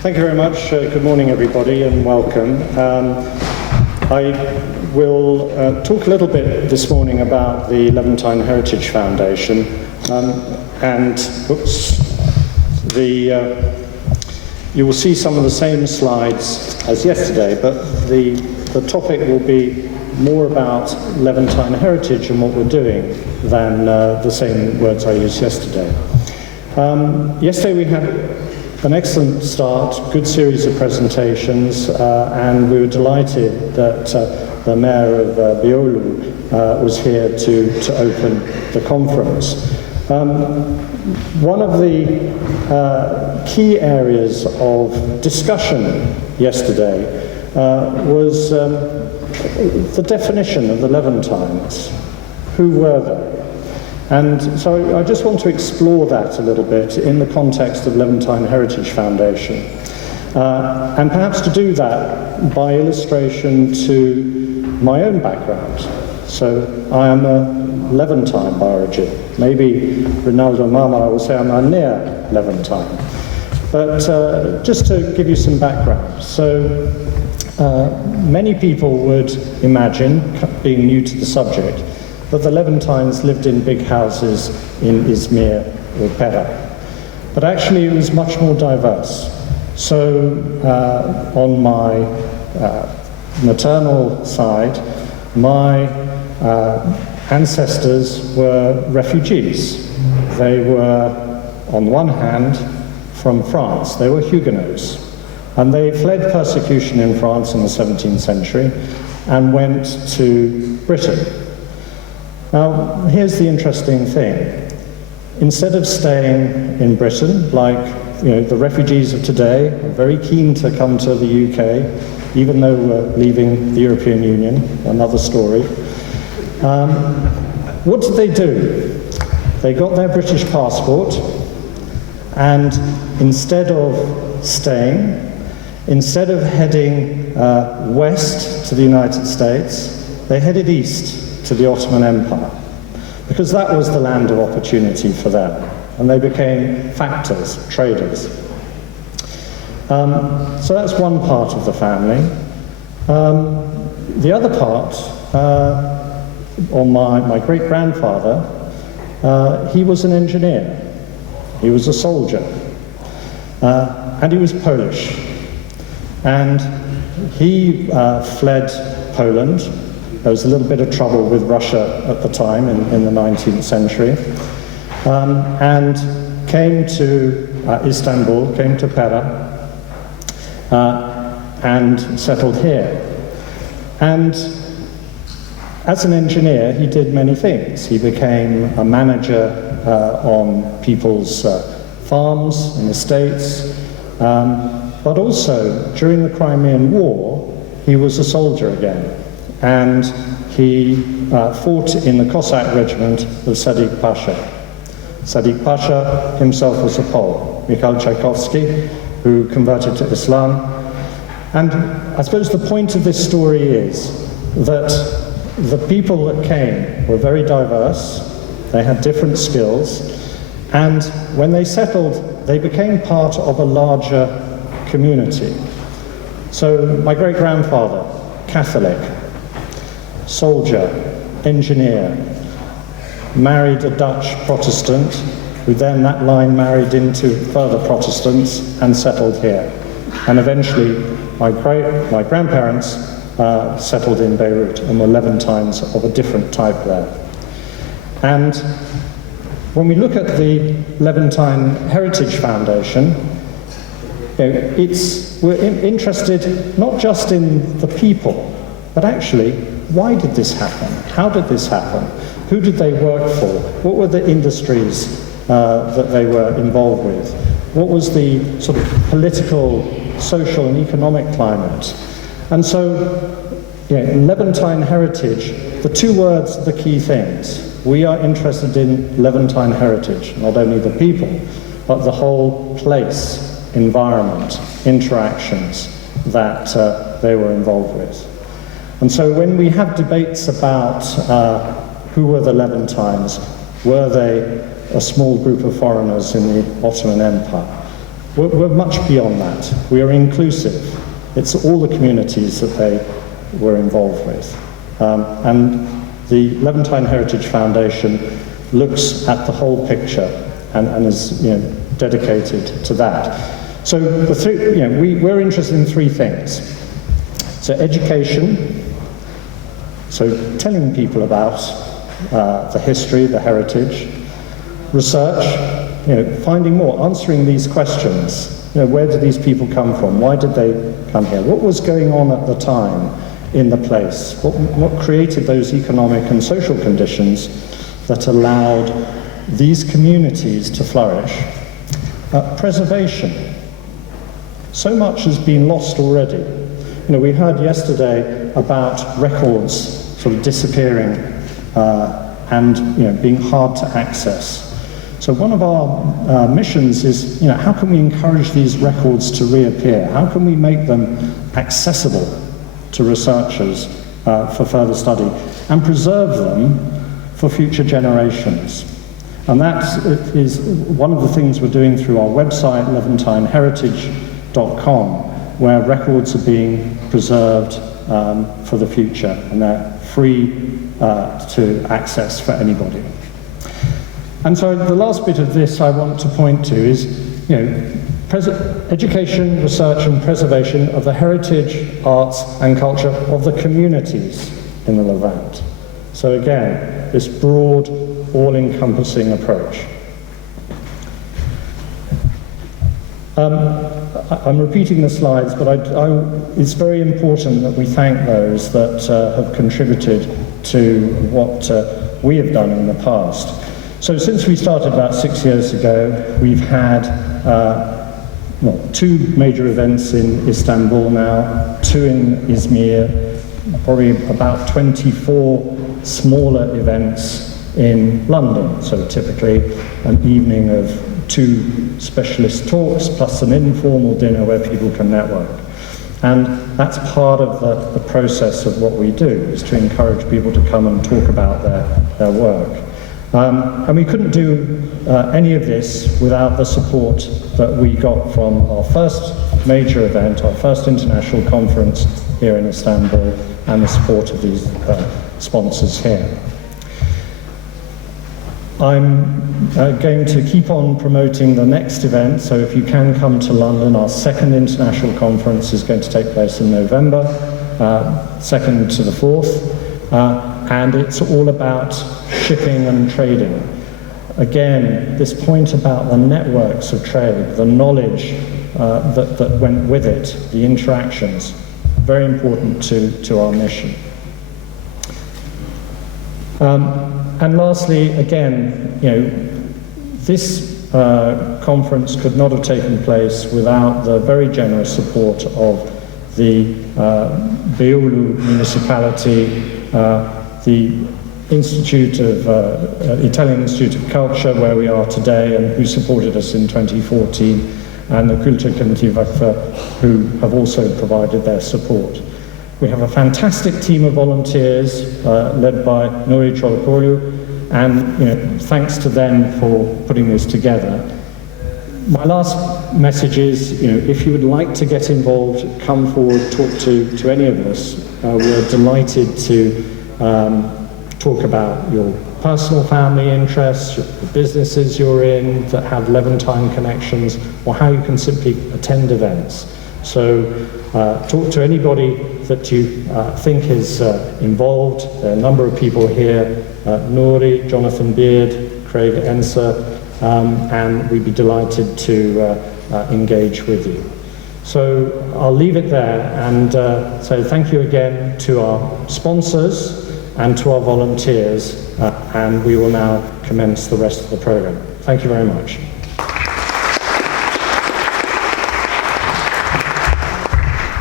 Thank you very much. Good morning, everybody, and welcome. I will talk a little bit this morning about the Levantine Heritage Foundation, you will see some of the same slides as yesterday, but the topic will be more about Levantine heritage and what we're doing than the same words I used yesterday. Yesterday we had an excellent start, good series of presentations, and we were delighted that the Mayor of Beyoğlu was here to open the conference. One of the key areas of discussion yesterday was the definition of the Levantines. Who were they? And so I just want to explore that a little bit in the context of Levantine Heritage Foundation. And perhaps to do that by illustration to my own background. So I am a Levantine by origin. Maybe Rinaldo Mama will say I'm a near Levantine. But just to give you some background. So many people would imagine, being new to the subject, that the Levantines lived in big houses in Izmir or Pera. But actually it was much more diverse. So on my maternal side, my ancestors were refugees. They were, on one hand, from France. They were Huguenots. And they fled persecution in France in the 17th century and went to Britain. Now, here's the interesting thing. Instead of staying in Britain, like the refugees of today are very keen to come to the UK, even though we're leaving the European Union, another story. What did they do? They got their British passport, and instead of staying, instead of heading west to the United States, they headed east to the Ottoman Empire, because that was the land of opportunity for them, and they became factors, traders. So that's one part of the family. The other part, on my great-grandfather, he was an engineer, he was a soldier, and he was Polish. And he fled Poland. There was a little bit of trouble with Russia at the time in the 19th century, and came to Istanbul, came to Pera, and settled here. And as an engineer, he did many things. He became a manager on people's farms and estates, but also during the Crimean War, he was a soldier again. And he fought in the Cossack regiment of Sadiq Pasha. Sadiq Pasha himself was a Pole, Mikhail Tchaikovsky, who converted to Islam. And I suppose the point of this story is that the people that came were very diverse, they had different skills, and when they settled, they became part of a larger community. So my great-grandfather, Catholic, soldier, engineer, married a Dutch Protestant, who then that line married into further Protestants and settled here. And eventually my grandparents settled in Beirut and were Levantines of a different type there. And when we look at the Levantine Heritage Foundation, we're interested not just in the people, but actually, why did this happen? How did this happen? Who did they work for? What were the industries that they were involved with? What was the sort of political, social and economic climate? And so, in Levantine heritage, the two words are the key things. We are interested in Levantine heritage, not only the people, but the whole place, environment, interactions that they were involved with. And so when we have debates about who were the Levantines, were they a small group of foreigners in the Ottoman Empire? We're much beyond that. We are inclusive. It's all the communities that they were involved with. And the Levantine Heritage Foundation looks at the whole picture and is dedicated to that. So we're interested in three things. So education, so telling people about the history, the heritage. Research, finding more, answering these questions. Where did these people come from? Why did they come here? What was going on at the time in the place? What created those economic and social conditions that allowed these communities to flourish? Preservation. So much has been lost already. We heard yesterday about records sort of disappearing and being hard to access. So one of our missions is, how can we encourage these records to reappear? How can we make them accessible to researchers for further study and preserve them for future generations? And that is one of the things we're doing through our website, levantineheritage.com, where records are being preserved for the future, and they're free to access for anybody. And so the last bit of this I want to point to is, education, research and preservation of the heritage, arts and culture of the communities in the Levant. So again, this broad, all-encompassing approach. I'm repeating the slides, but it's very important that we thank those that have contributed to what we have done in the past. So since we started about 6 years ago, we've had 2 major events in Istanbul now, 2 in Izmir, probably about 24 smaller events in London. So typically an evening of 2 specialist talks plus an informal dinner where people can network. And that's part of the process of what we do, is to encourage people to come and talk about their work. And we couldn't do any of this without the support that we got from our first major event, our first international conference here in Istanbul, and the support of these sponsors here. I'm going to keep on promoting the next event, so if you can come to London, our second international conference is going to take place in November, 2nd to the 4th. And it's all about shipping and trading. Again, this point about the networks of trade, the knowledge that went with it, the interactions, very important to our mission. And lastly, again, this conference could not have taken place without the very generous support of the Beyoğlu municipality, the Italian Institute of Culture, where we are today, and who supported us in 2014, and the Kültürkomitee Vakfı, who have also provided their support. We have a fantastic team of volunteers led by Nuri Çolakoğlu, and thanks to them for putting this together. My last message is, if you would like to get involved, come forward, talk to any of us. We're delighted to talk about your personal family interests, the businesses you're in that have Levantine connections, or how you can simply attend events. So talk to anybody that you think is involved. There are a number of people here, Nuri, Jonathan Beard, Craig Enser, and we'd be delighted to engage with you. So I'll leave it there and say thank you again to our sponsors and to our volunteers, and we will now commence the rest of the program. Thank you very much.